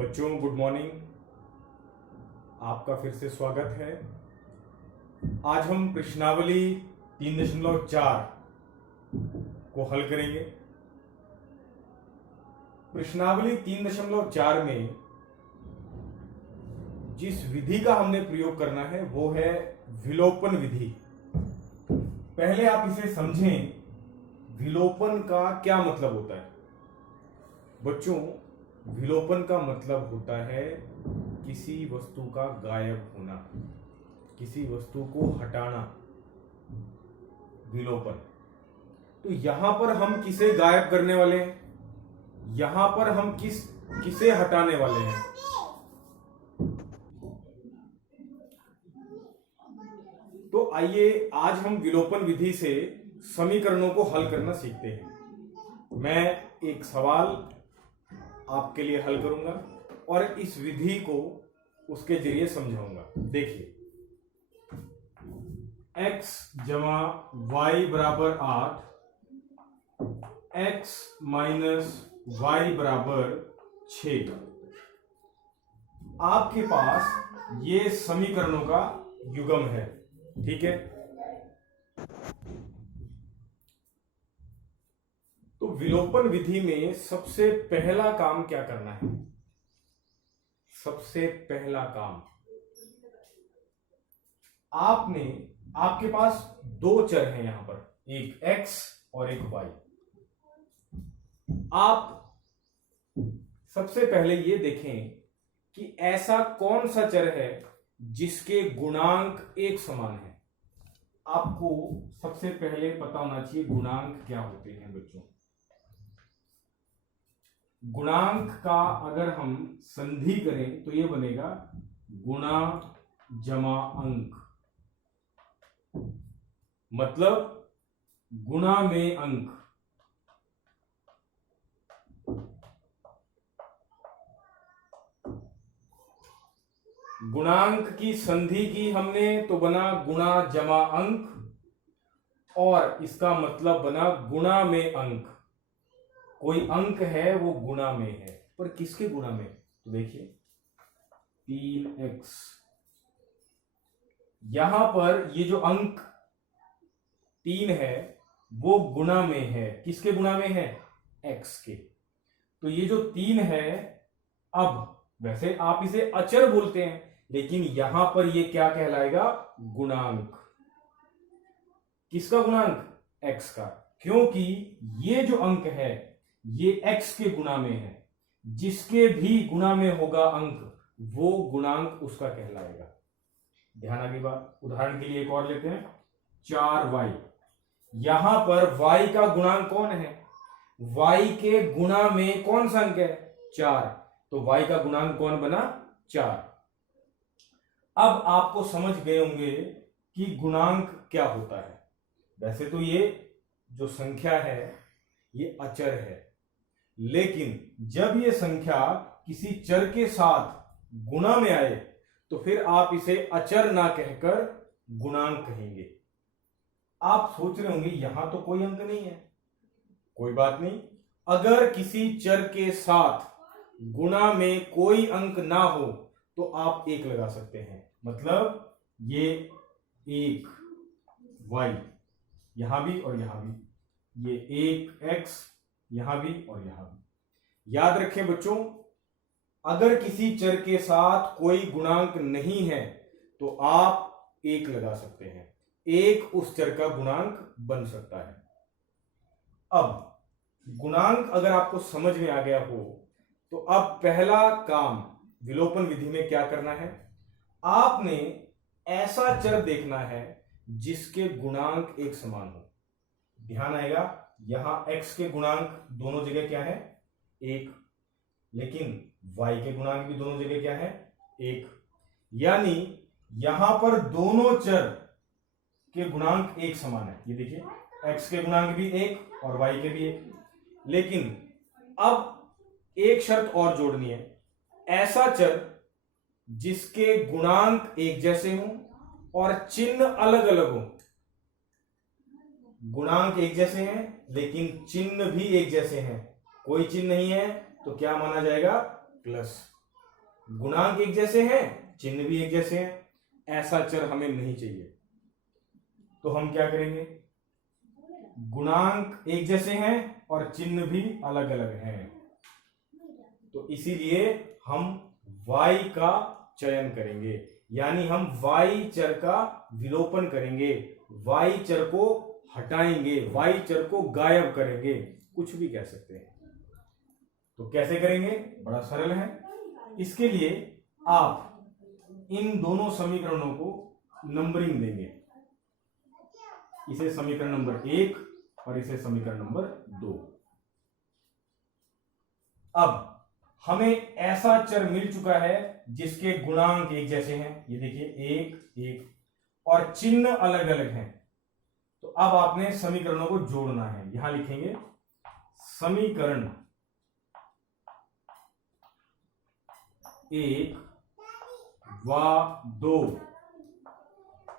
बच्चों good morning. आपका फिर से स्वागत है। आज हम प्रश्नावली 3.4 को हल करेंगे। प्रश्नावली 3.4 में जिस विधि का हमने प्रयोग करना है वो है विलोपन विधि। पहले आप इसे समझें, विलोपन का क्या मतलब होता है। बच्चों, विलोपन का मतलब होता है किसी वस्तु का गायब होना, किसी वस्तु को हटाना, विलोपन। तो यहां पर हम किसे गायब करने वाले हैं, यहां पर हम किसे हटाने वाले हैं। तो आइए आज हम विलोपन विधि से समीकरणों को हल करना सीखते हैं। मैं एक सवाल आपके लिए हल करूंगा और इस विधि को उसके जरिए समझाऊंगा। देखिए, x जमा वाई बराबर 8, x माइनस वाई बराबर 6। आपके पास ये समीकरणों का युग्म है, ठीक है। तो विलोपन विधि में सबसे पहला काम क्या करना है? सबसे पहला काम, आपके पास दो चर हैं यहां पर, एक x और एक y। आप सबसे पहले ये देखें कि ऐसा कौन सा चर है जिसके गुणांक एक समान है। आपको सबसे पहले पता होना चाहिए गुणांक क्या होते हैं बच्चों। गुणांक का अगर हम संधि करें तो ये बनेगा गुणा जमा अंक, मतलब गुणा में अंक। गुणांक की संधि की हमने तो बना गुणा जमा अंक, और इसका मतलब बना गुणा में अंक। कोई अंक है वो गुणा में है, पर किसके गुणा में? तो देखिए 3x, यहां पर ये जो अंक 3 है वो गुणा में है। किसके गुणा में है? x के। तो ये जो 3 है, अब वैसे आप इसे अचर बोलते हैं, लेकिन यहां पर ये क्या कहलाएगा? गुणांक। किसका गुणांक? x का, क्योंकि ये जो अंक है ये x के गुणा में है। जिसके भी गुणा में होगा अंक वो गुणांक उसका कहलाएगा। ध्यान आ गई बात। उदाहरण के लिए एक और लेते हैं, 4y। यहां पर y का गुणांक कौन है? y के गुणा में कौन सा अंक है? 4। तो y का गुणांक कौन बना? 4। अब आपको समझ गए होंगे कि गुणांक क्या होता है। वैसे तो ये जो संख्या है ये अचर है, लेकिन जब ये संख्या किसी चर के साथ गुणा में आए तो फिर आप इसे अचर ना कहकर गुणांक कहेंगे। आप सोच रहे होंगे यहां तो कोई अंक नहीं है। कोई बात नहीं, अगर किसी चर के साथ गुणा में कोई अंक ना हो तो आप 1 लगा सकते हैं। मतलब ये 1y यहां भी और यहां भी, ये 1x यहां भी और यहां भी। याद रखें बच्चों, अगर किसी चर के साथ कोई गुणांक नहीं है तो आप 1 लगा सकते हैं। 1 उस चर का गुणांक बन सकता है। अब गुणांक अगर आपको समझ में आ गया हो तो अब पहला काम विलोपन विधि में क्या करना है? आपने ऐसा चर देखना है जिसके गुणांक एक समान हो। ध्यान आएगा, यहां x के गुणांक दोनों जगह क्या है? 1, लेकिन y के गुणांक भी दोनों जगह क्या है? 1। यानी यहां पर दोनों चर के गुणांक एक समान है। ये देखिए, x के गुणांक भी 1 और y के भी 1। लेकिन अब एक शर्त और जोड़नी है, ऐसा चर जिसके गुणांक एक जैसे हों और चिन्ह अलग अलग हो। गुणांक एक जैसे हैं लेकिन चिन्ह भी एक जैसे हैं। कोई चिन्ह नहीं है तो क्या माना जाएगा? प्लस। गुणांक एक जैसे हैं, चिन्ह भी एक जैसे हैं, ऐसा चर हमें नहीं चाहिए। तो हम क्या करेंगे, गुणांक एक जैसे हैं और चिन्ह भी अलग अलग हैं, तो इसीलिए हम y का चयन करेंगे, यानी हम y चर का विलोपन करेंगे, y चर को हटाएंगे, y चर को गायब करेंगे, कुछ भी कह सकते हैं। तो कैसे करेंगे, बड़ा सरल है। इसके लिए आप इन दोनों समीकरणों को नंबरिंग देंगे, इसे समीकरण नंबर 1 और इसे समीकरण नंबर 2। अब हमें ऐसा चर मिल चुका है जिसके गुणांक एक जैसे हैं, ये देखिए 1 1, और चिन्ह अलग अलग हैं। तो अब आपने समीकरणों को जोड़ना है, यहां लिखेंगे समीकरण 1 व 2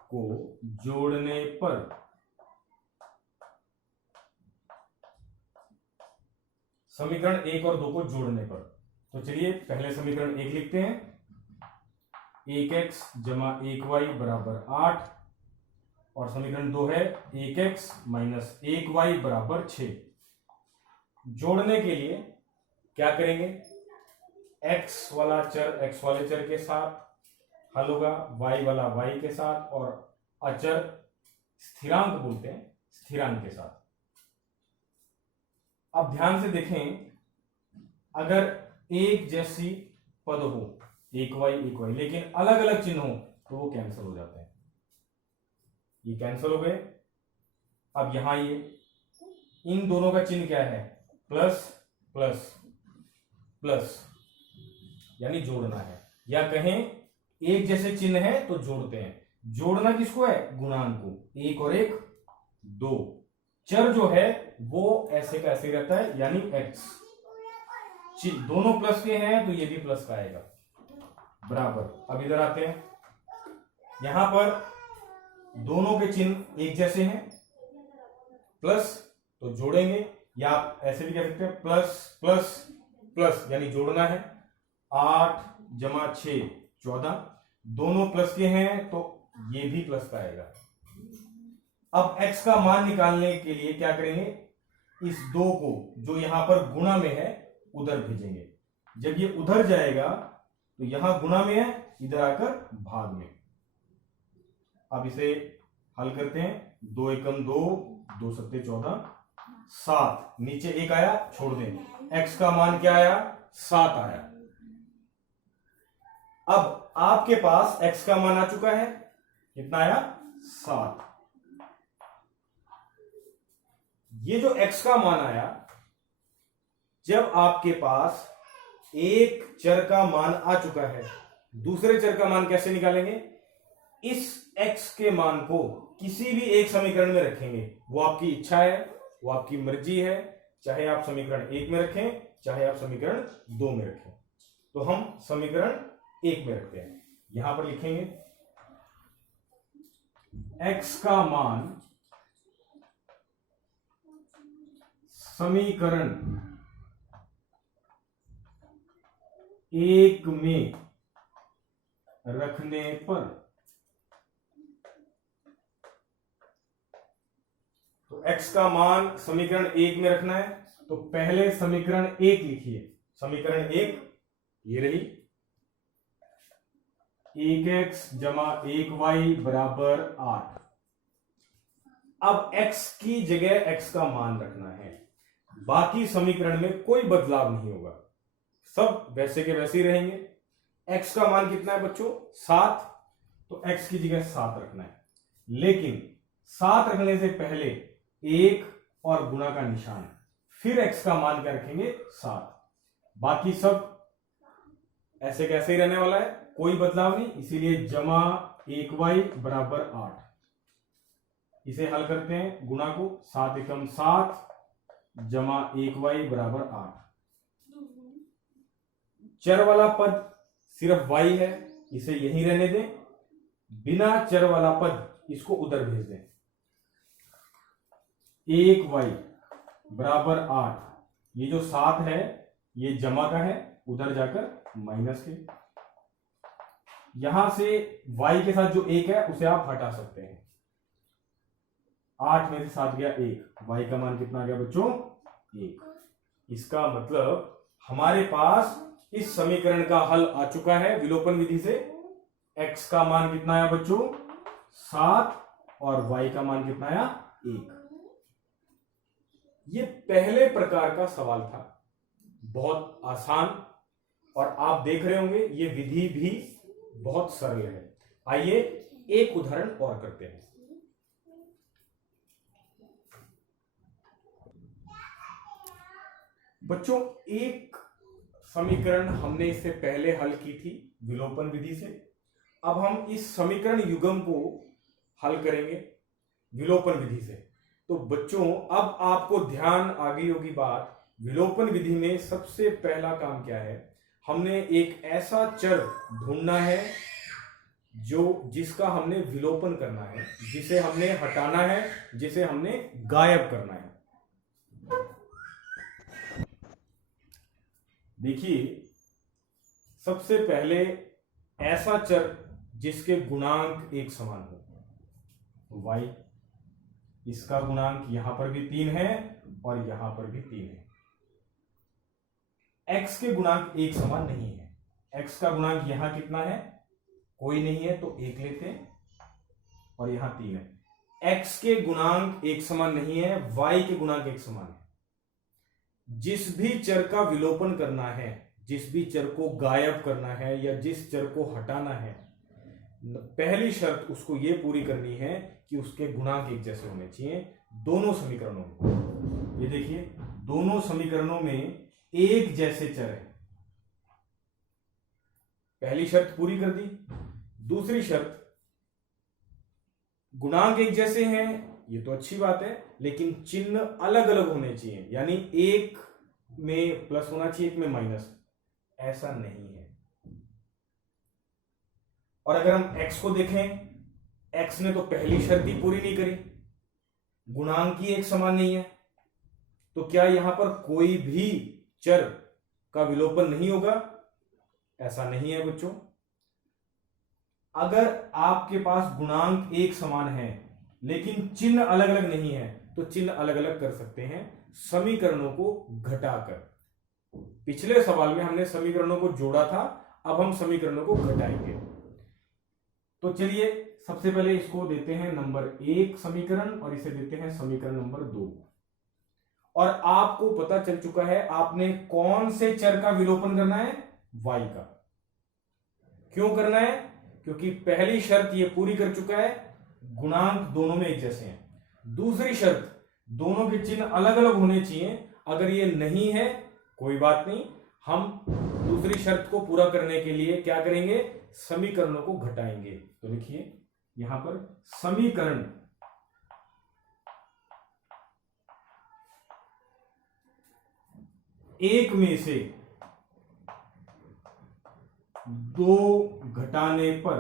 को जोड़ने पर समीकरण 1 और 2 को जोड़ने पर, तो चलिए पहले समीकरण 1 लिखते हैं, 1x जमा 1y बराबर 8, और समीकरण 2 है 1x माइनस 1y बराबर 6। जोड़ने के लिए क्या करेंगे, x वाला चर x वाले चर के साथ हल होगा, y वाला y के साथ, और अचर स्थिरांक बोलते हैं स्थिरांक के साथ। अब ध्यान से देखें, अगर एक जैसी पद हो, एक y लेकिन अलग अलग चिन्ह हो, तो वो कैंसिल हो जाते हैं, ये कैंसिल हो गए। अब यहां ये इन दोनों का चिन्ह क्या है, प्लस प्लस प्लस, यानी जोड़ना है, या कहें एक जैसे चिन्ह है तो जोड़ते हैं। जोड़ना किसको है, गुणांक को, 1 और 1 2। चर जो है वो ऐसे का ऐसे रहता है, यानी x, दोनों प्लस के हैं तो ये भी प्लस का आएगा, बराबर। अब इधर आते हैं, यहां पर दोनों के चिन्ह एक जैसे हैं, प्लस तो जोड़ेंगे, या आप ऐसे भी कह सकते हैं प्लस प्लस प्लस, यानी जोड़ना है। 8 जमा 6 14, दोनों प्लस के हैं तो ये भी प्लस का आएगा। अब x का मान निकालने के लिए क्या करेंगे, इस 2 को जो यहां पर गुणा में है उधर भेजेंगे, जब ये उधर जाएगा तो यहां गुणा में है, इधर आकर भाग में। अब इसे हल करते हैं, 2 एकम 2, 2 सत्ते 14, 7, नीचे 1 आया छोड़ दें, x का मान क्या आया, 7 आया। अब आपके पास x का मान आ चुका है, कितना आया, 7। ये जो x का मान आया, जब आपके पास एक चर का मान आ चुका है, दूसरे चर का मान कैसे निकालेंगे, इस x के मान को किसी भी एक समीकरण में रखेंगे, वो आपकी इच्छा है, वो आपकी मर्जी है, चाहे आप समीकरण 1 में रखें, चाहे आप समीकरण 2 में रखें। तो हम समीकरण 1 में रखते हैं, यहां पर लिखेंगे x का मान समीकरण 1 में रखने पर, तो x का मान समीकरण 1 में रखना है, तो पहले समीकरण 1 लिखिए, समीकरण 1 ये रही, 1x जमा 1y बराबर 8। अब x की जगह x का मान रखना है, बाकी समीकरण में कोई बदलाव नहीं होगा, सब वैसे के वैसे ही रहेंगे। x का मान कितना है बच्चों, 7, तो x की जगह 7 रखना है, लेकिन 7 रखने से पहले 1 और गुणा का निशान, फिर x का मान क्या रखेंगे, 7। बाकी सब ऐसे कैसे ही रहने वाला है, कोई बदलाव नहीं, इसीलिए जमा 1y बराबर 8। इसे हल करते हैं, गुणा को, 7 एकम 7 जमा 1y बराबर 8। चर वाला पद सिर्फ y है, इसे यहीं रहने दें, बिना चर वाला पद इसको उधर भेज दें। 1y बराबर 8, ये जो 7 है ये जमा का है, उधर जाकर माइनस के, यहां से y के साथ जो 1 है उसे आप हटा सकते हैं। 8 में से 7 गया 1, y का मान कितना आ गया बच्चों 1। इसका मतलब हमारे पास इस समीकरण का हल आ चुका है विलोपन विधि से। x का मान कितना आया बच्चों 7 और y का मान कितना आया 1। ये पहले प्रकार का सवाल था, बहुत आसान, और आप देख रहे होंगे ये विधि भी बहुत सरल है। आइए एक उदाहरण और करते हैं। बच्चों एक समीकरण हमने इससे पहले हल की थी विलोपन विधि से। अब हम इस समीकरण युग्म को हल करेंगे विलोपन विधि से। तो बच्चों अब आपको ध्यान आ गई होगी बात, विलोपन विधि में सबसे पहला काम क्या है, हमने एक ऐसा चर ढूंढना है जिसका हमने विलोपन करना है, जिसे हमने हटाना है, जिसे हमने गायब करना है। देखिए सबसे पहले ऐसा चर जिसके गुणांक एक समान हो, y, इसका गुणांक यहां पर भी 3 है और यहां पर भी 3 है। x के गुणांक एक समान नहीं है। x का गुणांक यहां कितना है, कोई नहीं है तो 1 लेते हैं, और यहां 3 है। x के गुणांक एक समान नहीं है, y के गुणांक एक समान है। जिस भी चर का विलोपन करना है, जिस भी चर को गायब करना है या जिस चर को हटाना है, पहली शर्त उसको यह पूरी करनी है कि उसके गुणांक एक जैसे होने चाहिए दोनों समीकरणों में। ये देखिए दोनों समीकरणों में एक जैसे चर है, पहली शर्त पूरी कर दी। दूसरी शर्त गुणांक एक जैसे हैं, ये तो अच्छी बात है, लेकिन चिन्ह अलग अलग होने चाहिए, यानी एक में प्लस होना चाहिए, एक में माइनस, ऐसा नहीं है। और अगर हम x को देखें, x ने तो पहली शर्त ही पूरी नहीं करी, गुणांक ही एक समान नहीं है, तो क्या यहां पर कोई भी चर का विलोपन नहीं होगा? ऐसा नहीं है बच्चों। अगर आपके पास गुणांक एक समान है लेकिन चिन्ह अलग अलग नहीं है, तो चिन्ह अलग अलग कर सकते हैं समीकरणों को घटाकर। पिछले सवाल में हमने समीकरणों को जोड़ा था, अब हम समीकरणों को घटाएंगे। तो चलिए सबसे पहले इसको देते हैं नंबर 1 समीकरण और इसे देते हैं समीकरण नंबर 2। और आपको पता चल चुका है आपने कौन से चर का विलोपन करना है, y का। क्यों करना है? क्योंकि पहली शर्त ये पूरी कर चुका है, गुणांक दोनों में एक जैसे हैं। दूसरी शर्त दोनों के चिन्ह अलग अलग होने चाहिए, अगर ये नहीं है कोई बात नहीं, हम दूसरी शर्त को पूरा करने के लिए क्या करेंगे, समीकरणों को घटाएंगे। तो लिखिए यहां पर समीकरण एक में से 2 घटाने पर,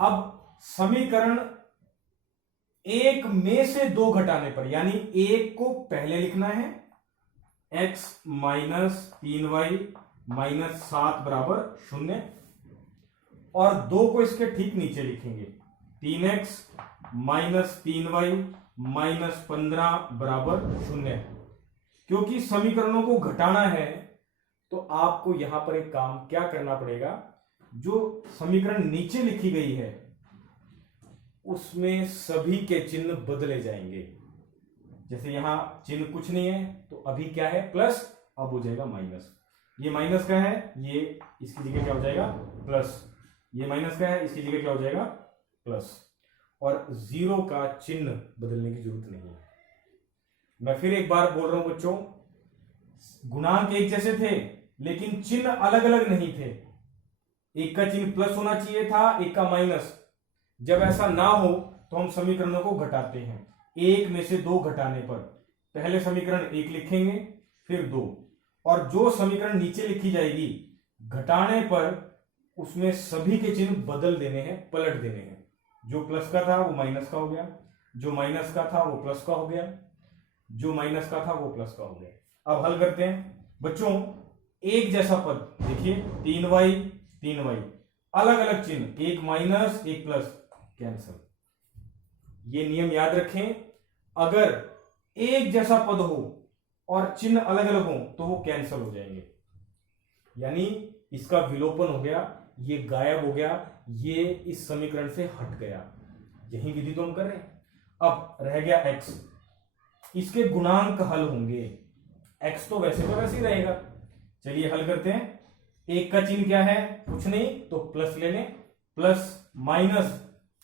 अब समीकरण एक में से 2 घटाने पर, यानी एक को पहले लिखना है, x माइनस 3y माइनस 7 बराबर 0, और 2 को इसके ठीक नीचे लिखेंगे, 3x माइनस 3y माइनस 15 बराबर 0। क्योंकि समीकरणों को घटाना है तो आपको यहां पर एक काम क्या करना पड़ेगा, जो समीकरण नीचे लिखी गई है उसमें सभी के चिन्ह बदले जाएंगे। जैसे यहां चिन्ह कुछ नहीं है तो अभी क्या है प्लस, अब हो जाएगा माइनस। ये माइनस का है, ये इसकी जगह क्या हो जाएगा प्लस, ये माइनस का है, इसकी जगह क्या हो जाएगा प्लस, और 0 का चिन्ह बदलने की जरूरत नहीं है। मैं फिर एक बार बोल रहा हूं बच्चों, गुणांक एक जैसे थे लेकिन चिन्ह अलग अलग नहीं थे, एक का चिन्ह प्लस होना चाहिए था, एक का माइनस। जब ऐसा ना हो तो हम समीकरणों को घटाते हैं, एक में से 2 घटाने पर पहले समीकरण 1 लिखेंगे फिर 2, और जो समीकरण नीचे लिखी जाएगी घटाने पर उसमें सभी के चिन्ह बदल देने हैं, पलट देने हैं। जो प्लस का था वो माइनस का हो गया, जो माइनस का था वो प्लस का हो गया, जो माइनस का था वो प्लस का हो गया। अब हल करते हैं बच्चों। एक जैसा पद, देखिए 3y 3y, अलग अलग चिन्ह, एक माइनस एक प्लस, कैंसिल। ये नियम याद रखें, अगर एक जैसा पद हो और चिन्ह अलग अलग हो तो वो कैंसिल हो जाएंगे, यानी इसका विलोपन हो गया, ये गायब हो गया, ये इस समीकरण से हट गया। यही विधि तो हम कर रहे हैं। अब रह गया x, इसके गुणांक हल होंगे। x तो वैसे ही रहेगा। चलिए हल करते हैं। एक का चिन्ह क्या है, कुछ नहीं, तो प्लस ले लें। प्लस माइनस,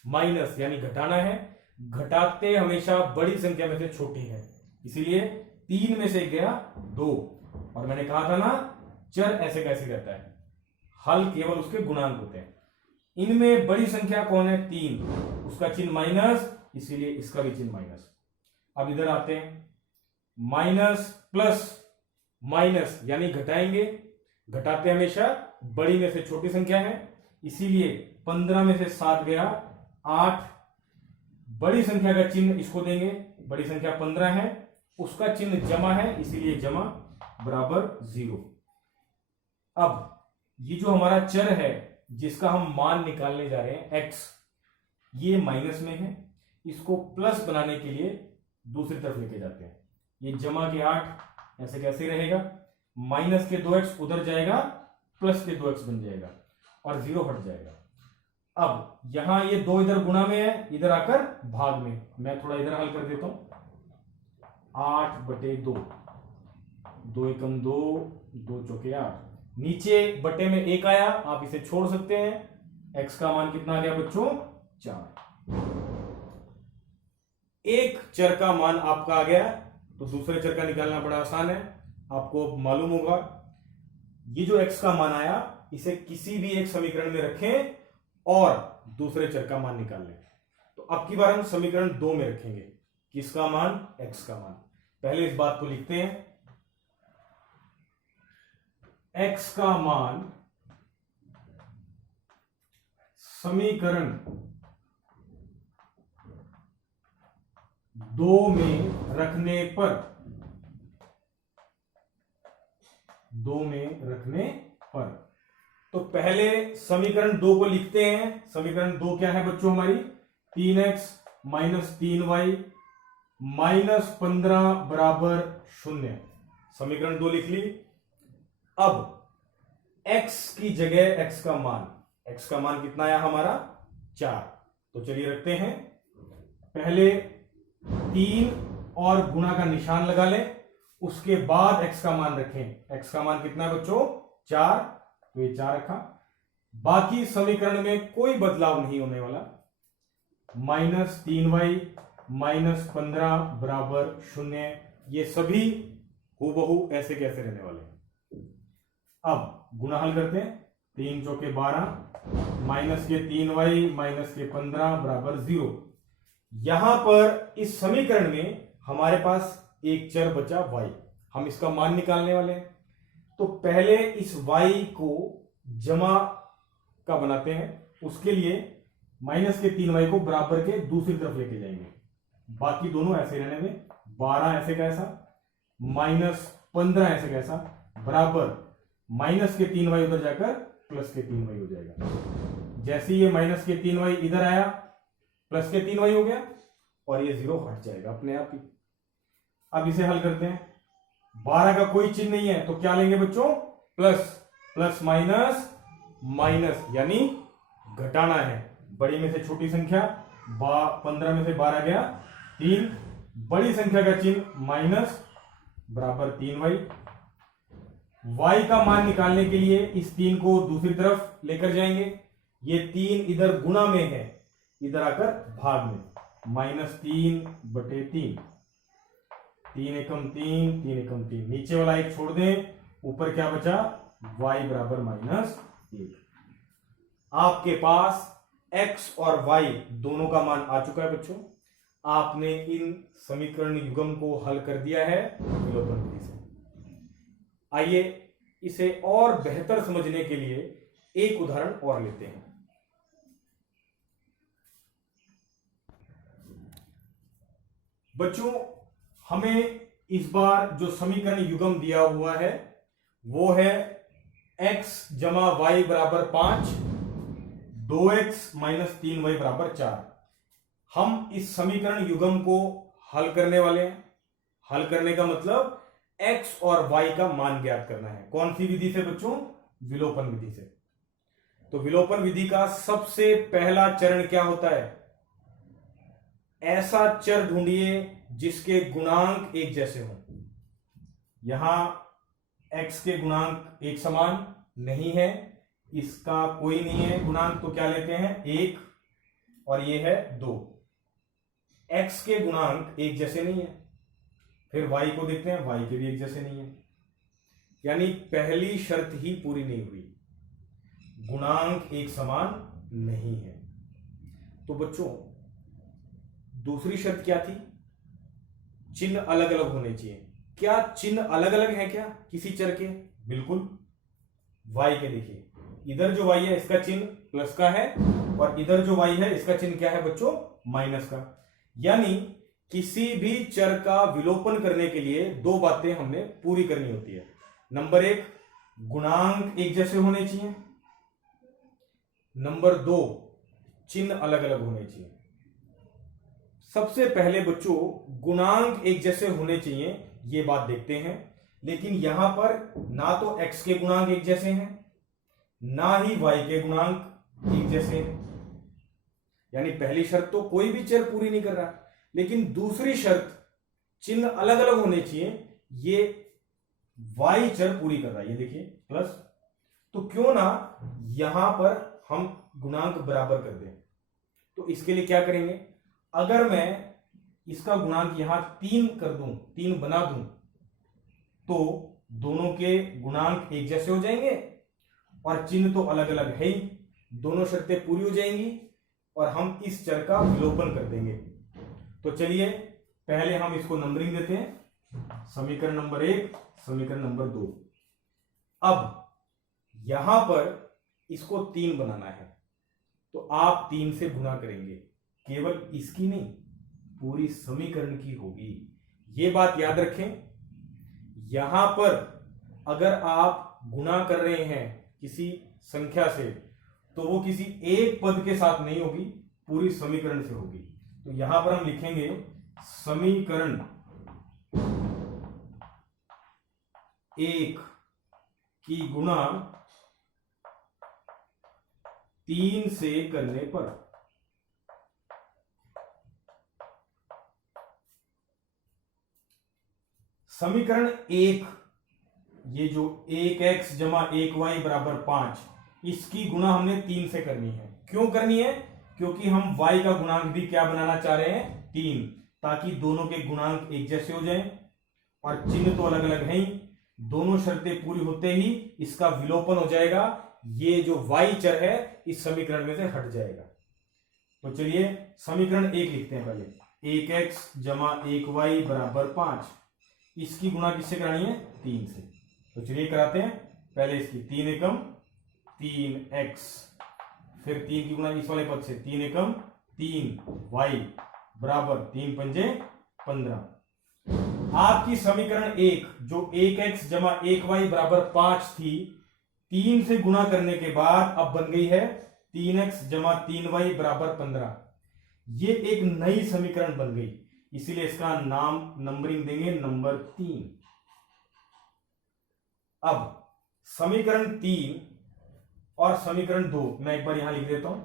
माइनस यानी घटाना है, घटाते हमेशा बड़ी संख्या में से छोटी है, इसीलिए 3 में से गया 2। और मैंने कहा था ना, चर ऐसे कैसे रहता है, हल केवल उसके गुणांक होते हैं। इनमें बड़ी संख्या कौन है, 3, उसका चिन्ह माइनस, इसीलिए इसका भी चिन्ह माइनस। अब इधर आते हैं, माइनस प्लस माइनस यानी घटाएंगे, घटाते हमेशा बड़ी में से छोटी संख्या है, इसीलिए 15 में से 7 गया 8। बड़ी संख्या का चिन्ह इसको देंगे, बड़ी संख्या 15 है, उसका चिन्ह जमा है, इसीलिए जमा बराबर 0। अब ये जो हमारा चर है जिसका हम मान निकालने जा रहे हैं x, ये माइनस में है, इसको प्लस बनाने के लिए दूसरी तरफ लेके जाते हैं। ये जमा के 8 ऐसे कैसे रहेगा, माइनस के 2x उधर जाएगा, प्लस के 2x बन जाएगा और 0 हट जाएगा। अब यहां ये 2 इधर गुणा में है, इधर आकर भाग में। मैं थोड़ा इधर हल कर देता हूं, 8/2, 2 एकम 2, 2 चौके 8, नीचे बटे में 1 आया, आप इसे छोड़ सकते हैं। x का मान कितना आ गया बच्चों, 4। एक चर का मान आपका आ गया, तो दूसरे चर का निकालना बड़ा आसान है, आपको मालूम होगा। ये जो x का मान आया, इसे किसी भी एक समीकरण में रखें और दूसरे चर का मान निकाल लें। तो अब की बार हम समीकरण 2 में रखेंगे, किसका मान, x का मान। पहले इस बात को लिखते हैं, x का मान समीकरण 2 में रखने पर, 2 में रखने पर, तो पहले समीकरण 2 को लिखते हैं। समीकरण 2 क्या है बच्चों हमारी, 3x माइनस 3y माइनस 15 बराबर 0। समीकरण 2 लिख ली। अब x की जगह x का मान कितना आया हमारा, 4। तो चलिए रखते हैं, पहले 3 और गुणा का निशान लगा लें, उसके बाद x का मान रखें। x का मान कितना है बच्चों, 4, तो ये 4 रखा। बाकी समीकरण में कोई बदलाव नहीं होने वाला, माइनस 3y माइनस 15 बराबर 0, ये सभी हूबहू ऐसे कैसे रहने वाले हैं। अब गुणा हल करते हैं, 3 चौके 12 माइनस के 3y माइनस के 15 बराबर 0। यहां पर इस समीकरण में हमारे पास एक चर बचा y, हम इसका मान निकालने वाले हैं। तो पहले इस y को जमा का बनाते हैं, उसके लिए माइनस के 3y को बराबर के दूसरी तरफ लेके जाएंगे, बाकी दोनों ऐसे रहने में, 12 ऐसे कैसा माइनस 15 ऐसे कैसा बराबर माइनस के 3y उधर जाकर प्लस के 3y हो जाएगा। जैसे ये माइनस के 3y इधर आया, प्लस के 3y हो गया और ये 0 हट जाएगा अपने आप ही। अब इसे हल करते हैं, 12 का कोई चिन्ह नहीं है तो क्या लेंगे बच्चों, प्लस, प्लस माइनस माइनस यानी घटाना है, बड़ी में से छोटी संख्या, 15 में से 12 गया 3, बड़ी संख्या का चिन्ह माइनस बराबर 3y। y का मान निकालने के लिए इस 3 को दूसरी तरफ लेकर जाएंगे, ये 3 इधर गुणा में है, इधर आकर भाग में, माइनस 3/3, 3 एकम 3, 3 एकम 3, नीचे वाला एक छोड़ दें, ऊपर क्या बचा, y बराबर -1। आपके पास x और y दोनों का मान आ चुका है बच्चों। आपने इन समीकरण युग्म को हल कर दिया है विलोपन विधि से। आइए इसे और बेहतर समझने के लिए एक उदाहरण और लेते हैं। बच्चों, हमें इस बार जो समीकरण युग्म दिया हुआ है वो है x जमा वाई बराबर 5, 2x माइनस 3y बराबर 4। हम इस समीकरण युग्म को हल करने वाले हैं। हल करने का मतलब x और y का मान ज्ञात करना है। कौन सी विधि से बच्चों? विलोपन विधि से। तो विलोपन विधि का सबसे पहला चरण क्या होता है? ऐसा चर ढूंढिए जिसके गुणांक एक जैसे हों। यहां x के गुणांक एक समान नहीं है, इसका कोई नहीं है गुणांक, तो क्या लेते हैं? 1, और ये है 2। x के गुणांक एक जैसे नहीं है। फिर y को देखते हैं, y के भी एक जैसे नहीं है, यानी पहली शर्त ही पूरी नहीं हुई, गुणांक एक समान नहीं है। तो बच्चों दूसरी शर्त क्या थी? चिन्ह अलग अलग होने चाहिए। क्या चिन्ह अलग अलग है क्या किसी चर के? बिल्कुल। y के देखिए, इधर जो y है इसका चिन्ह प्लस का है, और इधर जो y है इसका चिन्ह क्या है बच्चों? माइनस का। यानी किसी भी चर का विलोपन करने के लिए दो बातें हमने पूरी करनी होती है। नंबर 1, गुणांक एक जैसे होने चाहिए। नंबर 2, चिन्ह अलग अलग होने चाहिए। सबसे पहले बच्चों गुणांक एक जैसे होने चाहिए, ये बात देखते हैं। लेकिन यहां पर ना तो x के गुणांक एक जैसे हैं, ना ही y के गुणांक एक जैसे हैं। यानी पहली शर्त तो कोई भी चर पूरी नहीं कर रहा। लेकिन दूसरी शर्त चिन्ह अलग अलग होने चाहिए, ये y चर पूरी कर रहा है। ये देखिए प्लस, तो क्यों ना यहां पर हम गुणांक बराबर कर दें। तो इसके लिए क्या करेंगे? अगर मैं इसका गुणांक यहां 3 कर दूं, 3 बना दूं, तो दोनों के गुणांक एक जैसे हो जाएंगे और चिन्ह तो अलग अलग है ही, दोनों शर्तें पूरी हो जाएंगी और हम इस चर का विलोपन कर देंगे। तो चलिए पहले हम इसको नंबरिंग देते हैं। समीकरण नंबर 1, समीकरण नंबर 2। अब यहां पर इसको 3 बनाना है, तो आप 3 से गुणा करेंगे, केवल इसकी नहीं पूरी समीकरण की होगी। ये बात याद रखें, यहां पर अगर आप गुणा कर रहे हैं किसी संख्या से, तो वो किसी एक पद के साथ नहीं होगी, पूरी समीकरण से होगी। तो यहां पर हम लिखेंगे समीकरण 1 की गुणा 3 से करने पर। समीकरण 1, ये जो 1x जमा 1y बराबर 5, इसकी गुणा हमने 3 से करनी है। क्यों करनी है? क्योंकि हम y का गुणांक भी क्या बनाना चाह रहे हैं? 3, ताकि दोनों के गुणांक एक जैसे हो जाएं और चिन्ह तो अलग अलग है ही। दोनों शर्तें पूरी होते ही इसका विलोपन हो जाएगा, ये जो y चर है इस समीकरण में से हट जाएगा। तो चलिए समीकरण 1 लिखते हैं पहले, 1x जमा 1y बराबर 5, इसकी गुणा किससे करानी है? 3 से। तो चलिए कराते हैं। पहले इसकी 3 एकम 3x, फिर 3 की गुणा इस वाले पद से, 3 एकम 3y बराबर 3 पंजे 15। आपकी समीकरण 1 जो 1x जमा 1y बराबर 5 थी, 3 से गुणा करने के बाद अब बन गई है 3x जमा 3y बराबर 15। ये एक नई समीकरण बन गई, इसीलिए इसका नाम नंबरिंग देंगे नंबर 3। अब समीकरण 3 और समीकरण 2 मैं एक बार यहां लिख देता हूं।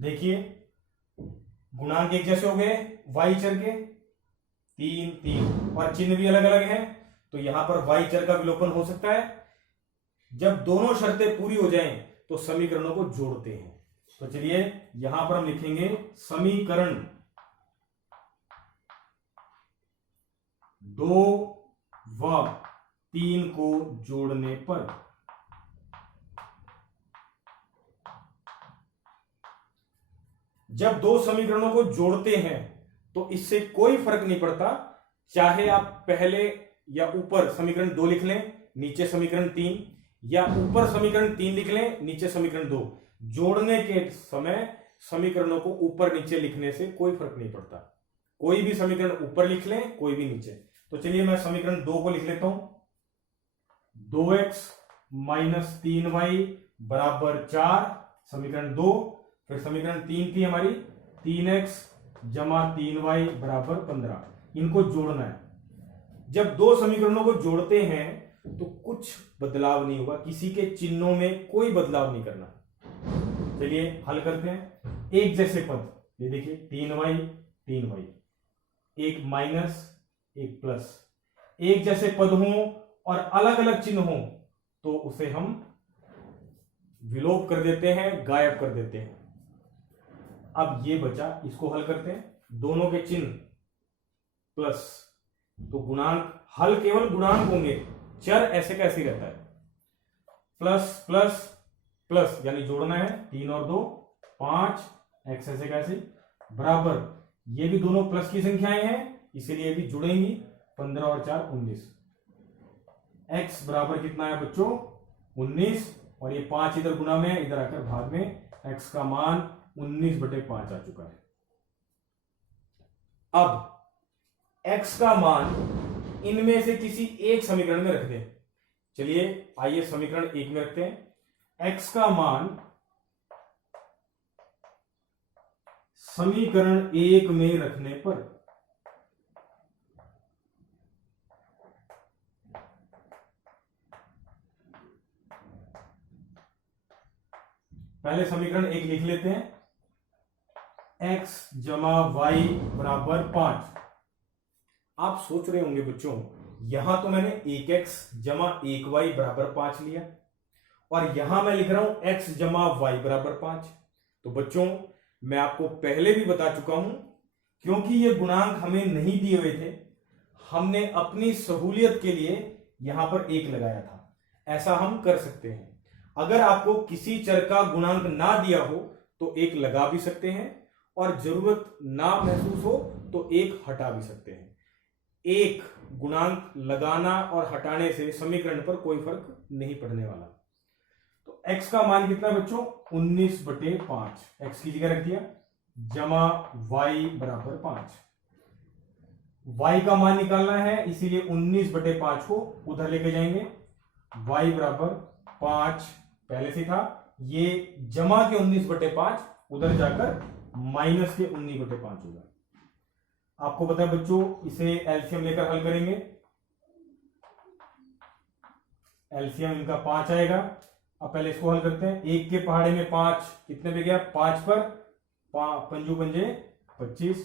देखिए गुणांक एक जैसे हो गए y चर के, 3 3, और चिन्ह भी अलग अलग हैं, तो यहां पर y चर का विलोपन हो सकता है। जब दोनों शर्तें पूरी हो जाएं तो समीकरणों को जोड़ते हैं। तो चलिए यहां पर हम लिखेंगे समीकरण 2 व 3 को जोड़ने पर। जब दो समीकरणों को जोड़ते हैं तो इससे कोई फर्क नहीं पड़ता, चाहे आप पहले या ऊपर समीकरण 2 लिख लें, नीचे समीकरण 3, या ऊपर समीकरण 3 लिख लें, नीचे समीकरण 2। जोड़ने के समय समीकरणों को ऊपर नीचे लिखने से कोई फर्क नहीं पड़ता। कोई भी समीकरण ऊपर लिख लें, कोई भी नीचे। तो चलिए मैं समीकरण 2 को लिख लेता हूं। 2x माइनस 3y बराबर 4, समीकरण 2। फिर समीकरण 3 थी हमारी 3x जमा 3y बराबर 15। इनको जोड़ना है। जब दो समीकरणों को जोड़ते हैं तो कुछ बदलाव नहीं होगा, किसी के चिन्हों में कोई बदलाव नहीं करना। चलिए हल करते हैं। एक जैसे पद, ये देखिए 3y 3y, एक माइनस एक प्लस, एक जैसे पद हो और अलग अलग चिन्ह हो तो उसे हम विलोप कर देते हैं, गायब कर देते हैं। अब ये बचा, इसको हल करते हैं। दोनों के चिन्ह प्लस, तो गुणांक, हल केवल गुणांक होंगे, चर ऐसे कैसे रहता है। प्लस प्लस प्लस यानी जोड़ना है, 3 और 2 5, एक्स ऐसे कैसे बराबर, ये भी दोनों प्लस की संख्याएं हैं इसीलिए भी जुड़ेंगी, 15 और 4 19। एक्स बराबर कितना है बच्चों 19, और ये 5 इधर गुणा में, इधर आकर भाग में, एक्स का मान 19/5 आ चुका है। अब x का मान इनमें से किसी एक समीकरण में रख दें। चलिए आइए समीकरण 1 में रखते हैं। x का मान समीकरण 1 में रखने पर पहले समीकरण 1 लिख लेते हैं। x जमा y बराबर 5। आप सोच रहे होंगे बच्चों, यहां तो मैंने 1x जमा 1y बराबर 5 लिया और यहां मैं लिख रहा हूं x जमा y बराबर 5। तो बच्चों मैं आपको पहले भी बता चुका हूं, क्योंकि ये गुणांक हमें नहीं दिए हुए थे, हमने अपनी सहूलियत के लिए यहां पर 1 लगाया था। ऐसा हम कर सकते हैं। अगर आपको किसी चर का गुणांक ना दिया हो तो 1 लगा भी सकते हैं, और जरूरत ना महसूस हो तो 1 हटा भी सकते हैं। एक गुणांक लगाना और हटाने से समीकरण पर कोई फर्क नहीं पड़ने वाला। तो x का मान कितना बच्चों 19/5, x की जगह रख दिया, जमा y बराबर 5। y का मान निकालना है इसीलिए 19/5 को उधर लेके जाएंगे, y बराबर 5 पहले से था, ये जमा के 19/5 उधर जाकर माइनस के 19/5 होगा। आपको पता है बच्चों, इसे एलसीएम लेकर हल करेंगे, एलसीएम इनका 5 आएगा। अब पहले इसको हल करते हैं। 1 के पहाड़े में 5 कितने पे गया, 5 पर, पंजू पंजे 25,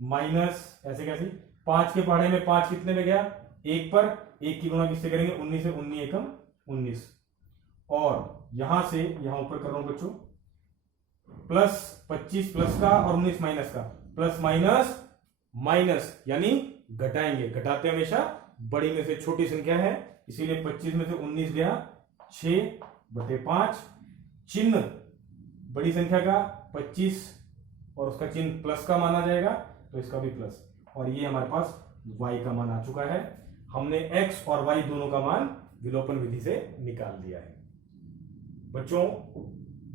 माइनस ऐसे कैसे, 5 के पहाड़े में 5 कितने पे गया, 1 पर, 1 की गुणा किससे करेंगे 19 से, 19 एकम 19, और यहां से यहां ऊपर कर रहा हूं बच्चों, प्लस 25 प्लस का और 19 माइनस का, प्लस माइनस माइनस यानी घटाएंगे, घटाते हमेशा बड़ी में से छोटी संख्या है, इसीलिए 25 में से 19 गया 6/5, चिन्ह बड़ी संख्या का 25 और उसका चिन्ह प्लस का माना जाएगा तो इसका भी प्लस, और ये हमारे पास y का मान आ चुका है। हमने x और y दोनों का मान विलोपन विधि से निकाल दिया है। बच्चों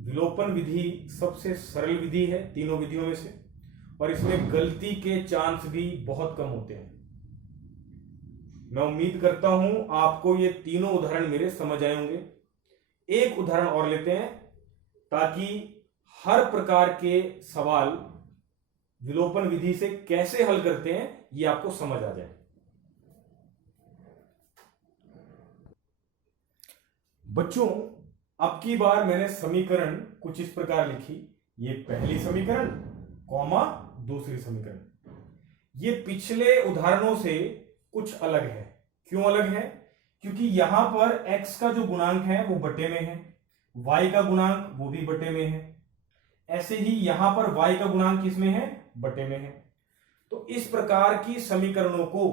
विलोपन विधि सबसे सरल विधि है तीनों विधियों में से, और इसमें गलती के चांस भी बहुत कम होते हैं। मैं उम्मीद करता हूं आपको ये तीनों उदाहरण मेरे समझ आए होंगे। एक उदाहरण और लेते हैं ताकि हर प्रकार के सवाल विलोपन विधि से कैसे हल करते हैं ये आपको समझ आ जाए। बच्चों अब की बार मैंने समीकरण कुछ इस प्रकार लिखी, ये पहली समीकरण कॉमा दूसरी समीकरण। ये पिछले उदाहरणों से कुछ अलग है। क्यों अलग है? क्योंकि यहां पर x का जो गुणांक है वो बटे में है, y का गुणांक वो भी बटे में है, ऐसे ही यहां पर y का गुणांक किसमें है, बटे में है। तो इस प्रकार की समीकरणों को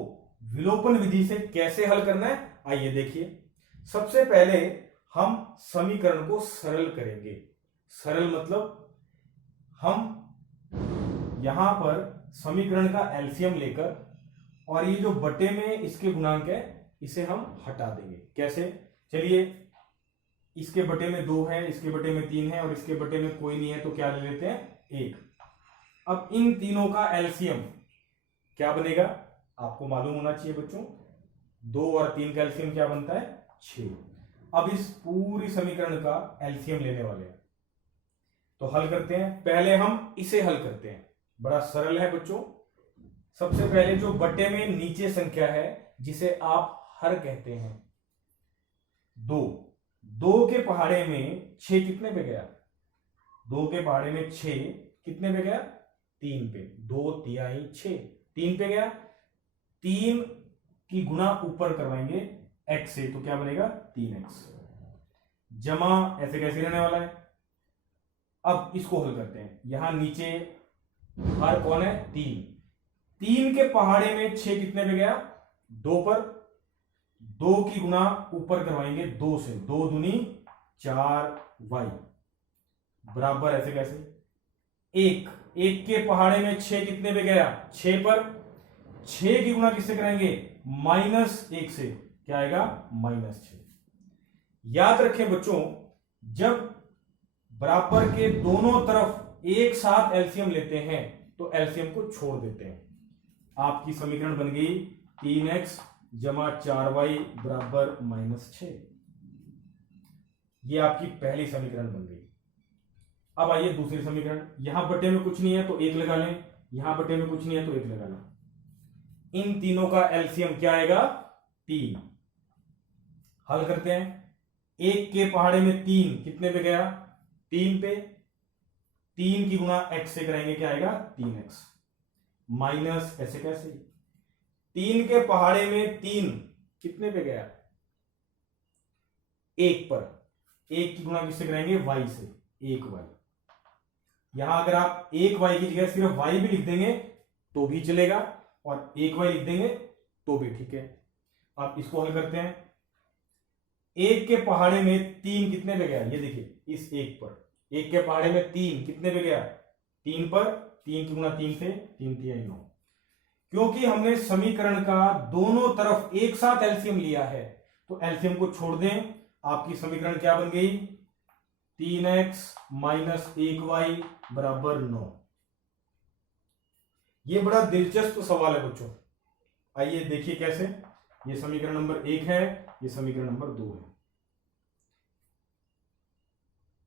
विलोपन विधि से कैसे हल करना है आइए देखिए। सबसे पहले हम समीकरण को सरल करेंगे। सरल मतलब हम यहां पर समीकरण का एलसीएम लेकर और ये जो बटे में इसके गुणांक है इसे हम हटा देंगे। कैसे? चलिए, इसके बटे में 2 है, इसके बटे में 3 है और इसके बटे में कोई नहीं है, तो क्या ले लेते हैं 1। अब इन तीनों का एलसीएम क्या बनेगा, आपको मालूम होना चाहिए बच्चों, 2 और 3 का एलसीएम क्या बनता है, 6। अब इस पूरी समीकरण का एलसीएम लेने वाले हैं, तो हल करते हैं। पहले हम इसे हल करते हैं, बड़ा सरल है बच्चों। सबसे पहले जो बट्टे में नीचे संख्या है जिसे आप हर कहते हैं, 2 के पहाड़े में 6 कितने पे गया, 2 के पहाड़े में 6 कितने पे गया, 3 पे, 2 तिहाई 6, 3 पे गया। 3 की गुणा ऊपर करवाएंगे x से, तो क्या बनेगा 3x, जमा ऐसे कैसे रहने वाला है। अब इसको हल करते हैं, यहां नीचे हर कौन है, 3 के पहाड़े में 6 कितने पे गया, 2 पर, 2 की गुणा ऊपर करवाएंगे 2 से, 2 दूनी 4y बराबर ऐसे कैसे, 1 के पहाड़े में 6 कितने पे गया, 6 पर, 6 की गुणा किससे कराएंगे, -1 से, क्या आएगा -6। याद रखें बच्चों, जब बराबर के दोनों तरफ एक साथ एलसीएम लेते हैं तो एलसीएम को छोड़ देते हैं। आपकी समीकरण बन गई 3x जमा 4y बराबर -6। ये आपकी पहली समीकरण बन गई। अब आइए दूसरी समीकरण, यहां बट्टे में कुछ नहीं है तो 1 लगा लें, यहां बट्टे में कुछ नहीं है तो 1 लगा लें। इन तीनों का एलसीएम क्या आएगा, 3। हल करते हैं। 1 के पहाड़े में 3 कितने पे गया, 3 पे, 3 की गुणा x से कराएंगे, क्या आएगा 3x, माइनस ऐसे कैसे, 3 के पहाड़े में 3 कितने पे गया, 1 पर, 1 की गुणा किससे कराएंगे, y से, 1y। यहां अगर आप 1y की जगह सिर्फ y भी लिख देंगे तो भी चलेगा, और 1y लिख देंगे तो भी ठीक है। आप इसको हल करते हैं। 1 के पहाड़े में 3 कितने पे गया, ये देखिए इस 1 पर, 1 के पहाड़े में 3 कितने पे गया, 3 पर, 3 की गुणा 3 से, 3 तिहाई 9। क्योंकि हमने समीकरण का दोनों तरफ एक साथ एलसीएम लिया है तो एलसीएम को छोड़ दें, आपकी समीकरण क्या बन गई, 3x - 1y बराबर 9। ये बड़ा दिलचस्प सवाल है बच्चों, आइए देखिए कैसे। ये समीकरण नंबर 1 है, ये समीकरण नंबर 2 है।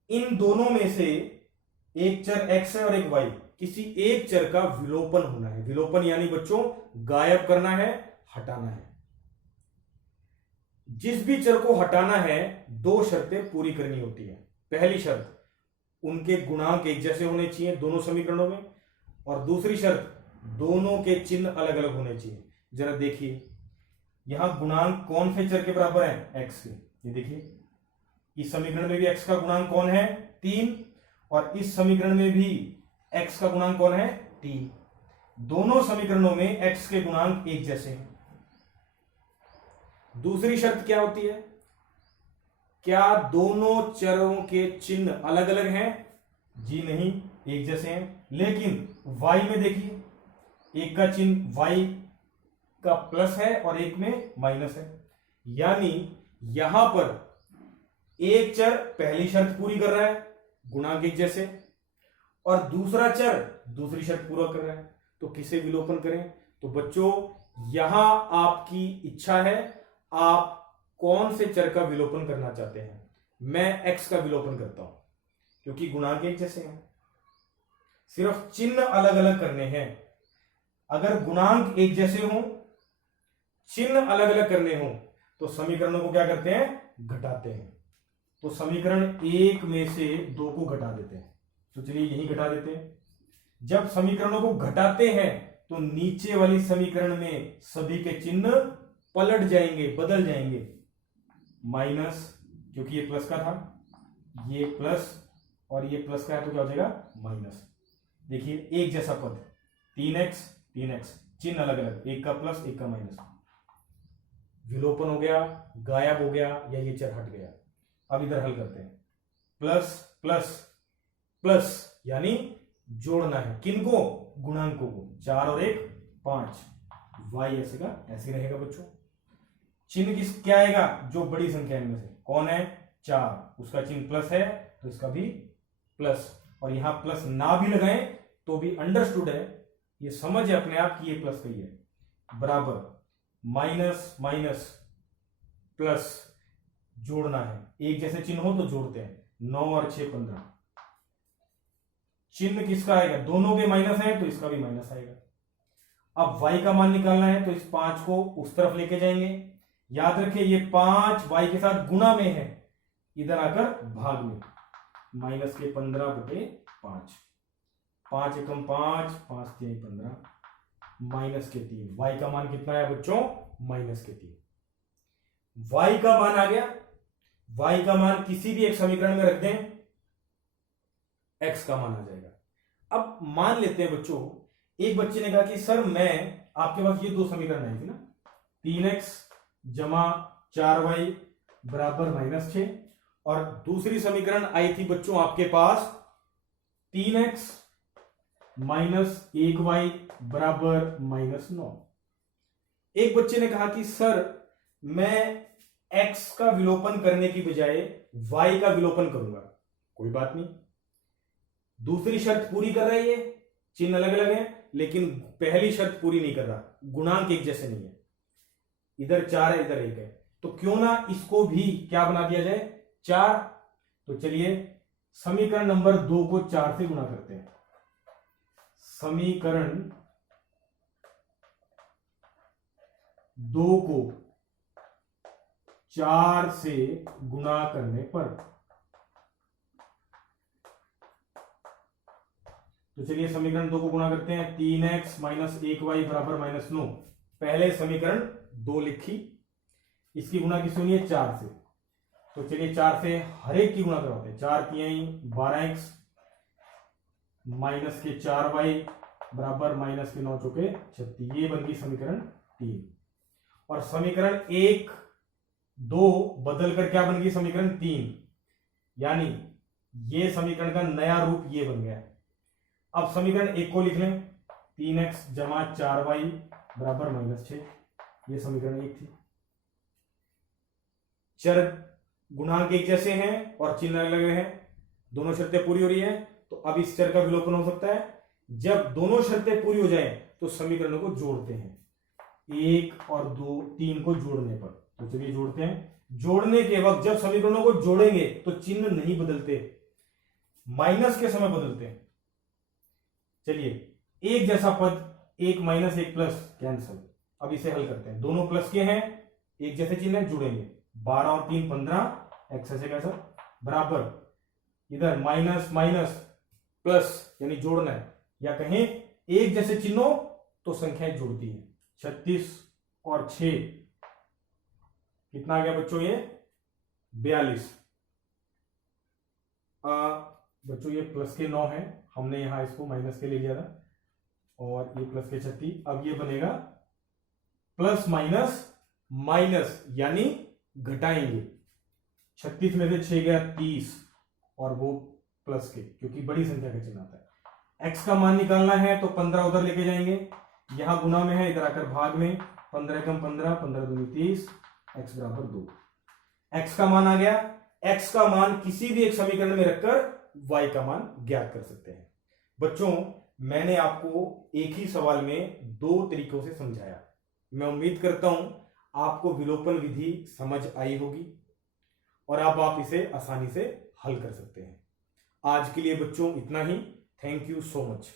इन दोनों में से एक चर x है और एक y, किसी एक चर का विलोपन होना है। विलोपन यानी बच्चों गायब करना है, हटाना है। जिस भी चर को हटाना है 2 शर्तें पूरी करनी होती है। पहली शर्त, उनके गुणांक एक जैसे होने चाहिए दोनों समीकरणों में, और दूसरी शर्त, दोनों के चिन्ह अलग अलग होने चाहिए। जरा देखिए यहां गुणांक कौन से चर के बराबर है, x के। ये देखिए इस समीकरण में भी x का गुणांक कौन है, 3, और इस समीकरण में भी x का गुणांक कौन है, 3। दोनों समीकरणों में x के गुणांक एक जैसे हैं। दूसरी शर्त क्या होती है, क्या दोनों चरों के चिन्ह अलग अलग हैं, जी नहीं, एक जैसे हैं। लेकिन y में देखिए, एक का चिन्ह y का प्लस है और एक में माइनस है, यानी यहां पर एक चर पहली शर्त पूरी कर रहा है, गुणांक एक जैसे, और दूसरा चर दूसरी शर्त पूरा कर रहा है। तो किसे विलोपन करें, तो बच्चों यहां आपकी इच्छा है, आप कौन से चर का विलोपन करना चाहते हैं। मैं x का विलोपन करता हूं क्योंकि गुणांक एक जैसे हैं, सिर्फ चिन्ह अलग अलग करने हैं। अगर गुणांक एक जैसे हों, चिन्ह अलग अलग करने हों, तो समीकरणों को क्या करते हैं, घटाते हैं। तो समीकरण 1 में से 2 को घटा देते हैं, तो चलिए यही घटा देते हैं। जब समीकरणों को घटाते हैं तो नीचे वाली समीकरण में सभी के चिन्ह पलट जाएंगे, बदल जाएंगे। माइनस, क्योंकि ये प्लस का था, ये प्लस, और ये प्लस का है तो क्या हो जाएगा माइनस। देखिए एक जैसा पद, 3x 3x, चिन्ह अलग अलग, एक का प्लस एक का माइनस, विलोपन हो गया, गायब हो गया, या ये चर हट गया। अब इधर हल करते हैं, प्लस प्लस प्लस यानी जोड़ना है, किनको, गुणांकों को, 4 और 1 5, y ऐसे का ऐसे रहेगा बच्चों। चिन्ह किस क्या आएगा, जो बड़ी संख्या इनमें से कौन है, 4, उसका चिन्ह प्लस है तो इसका भी प्लस, और यहां प्लस ना भी लगाएं तो भी अंडरस्टूड है, ये समझ है अपने आप कि ये प्लस का ही है। बराबर माइनस माइनस प्लस, जोड़ना है, एक जैसे चिन्ह हो तो जोड़ते हैं। 9 और 6 15, चिन्ह किसका आएगा, दोनों के माइनस है तो इसका भी माइनस आएगा। अब y का मान निकालना है तो इस 5 को उस तरफ लेके जाएंगे। याद रखिए ये 5 y के साथ गुणा में है, इधर आकर भाग में, माइनस के 15/5, 5 एकम 5, 5 3 15, माइनस के 3। y का मान कितना है बच्चों, माइनस के 3। y का मान आ गया। y का मान किसी भी एक समीकरण में रख दें, x का मान आ जाएगा। अब मान लेते हैं बच्चों, एक बच्चे ने कहा कि सर मैं, आपके पास ये दो समीकरण आई थी ना, 3x जमा 4y बराबर -6, और दूसरी समीकरण आई थी बच्चों आपके पास 3x माइनस 1y बराबर -9। एक बच्चे ने कहा कि सर मैं x का विलोपन करने की बजाय y का विलोपन करूंगा। कोई बात नहीं, दूसरी शर्त पूरी कर रहा है, ये चिन्ह अलग अलग है लेकिन पहली शर्त पूरी नहीं कर रहा, गुणांक एक जैसे नहीं है, इधर 4 है इधर 1 है, तो क्यों ना इसको भी क्या बना दिया जाए, 4। तो चलिए समीकरण नंबर 2 को 4 से गुणा करते हैं। समीकरण 2 को 4 से गुणा करने पर, तो चलिए समीकरण 2 को गुणा करते हैं। 3x माइनस 1y बराबर -9, पहले समीकरण 2 लिखी, इसकी गुणा किससे होनी है, 4 से। तो चलिए 4 से हर एक की गुणा करवाते हैं। 4 तिहाई 12x माइनस के 4y बराबर माइनस के 9 चौके 36, ये बन गई समीकरण 3। और समीकरण 1 2 बदल कर क्या बन गई, समीकरण 3, यानी ये समीकरण का नया रूप ये बन गया। अब समीकरण 1 को लिख लें, 3x जमा 4y बराबर -6, ये समीकरण 1 थी। चर गुणांक एक जैसे हैं और चिन्ह अलग अलग हैं, दोनों शर्तें पूरी हो रही है, तो अब इस चर का विलोपन हो सकता है। जब दोनों शर्तें पूरी हो जाएं तो समीकरणों को जोड़ते हैं, 1 और 2 3 को जोड़ने पर। तो चलिए जोड़ते हैं। जोड़ने के वक्त जब समीकरणों को जोड़ेंगे तो चिन्ह नहीं बदलते, माइनस के समय बदलते हैं। चलिए एक जैसा पद, 1 माइनस 1 प्लस, कैंसल। अब इसे हल करते हैं, दोनों प्लस के हैं, एक जैसे चिन्ह है, जुड़ेंगे। 12 और 3 15, एक्स ऐसे कैसा बराबर, इधर माइनस माइनस प्लस यानी जोड़ना है, या कहें एक जैसे चिन्हों तो संख्याएं जुड़ती है। 36 और 6 कितना आ गया बच्चों, ये 42। बच्चों ये प्लस के 9 है, हमने यहां इसको माइनस के ले लिया था, और ये प्लस के 36। अब ये बनेगा प्लस माइनस माइनस, यानी घटाएंगे। 36 में से 6 गया 30, और वो प्लस के, क्योंकि बड़ी संख्या का चिन्ह आता है। x का मान निकालना है तो 15 उधर लेके जाएंगे, यहां गुना में है, इधर आकर भाग में, 15 कम 15, 15 दूनी 30, x बराबर 2। x का मान आ गया। x का मान किसी भी एक समीकरण में रखकर y का मान ज्ञात कर सकते हैं। बच्चों मैंने आपको एक ही सवाल में 2 तरीकों से समझाया। मैं उम्मीद करता हूं आपको विलोपन विधि समझ आई होगी और अब आप इसे आसानी से हल कर सकते हैं। आज के लिए बच्चों इतना ही। Thank you so much.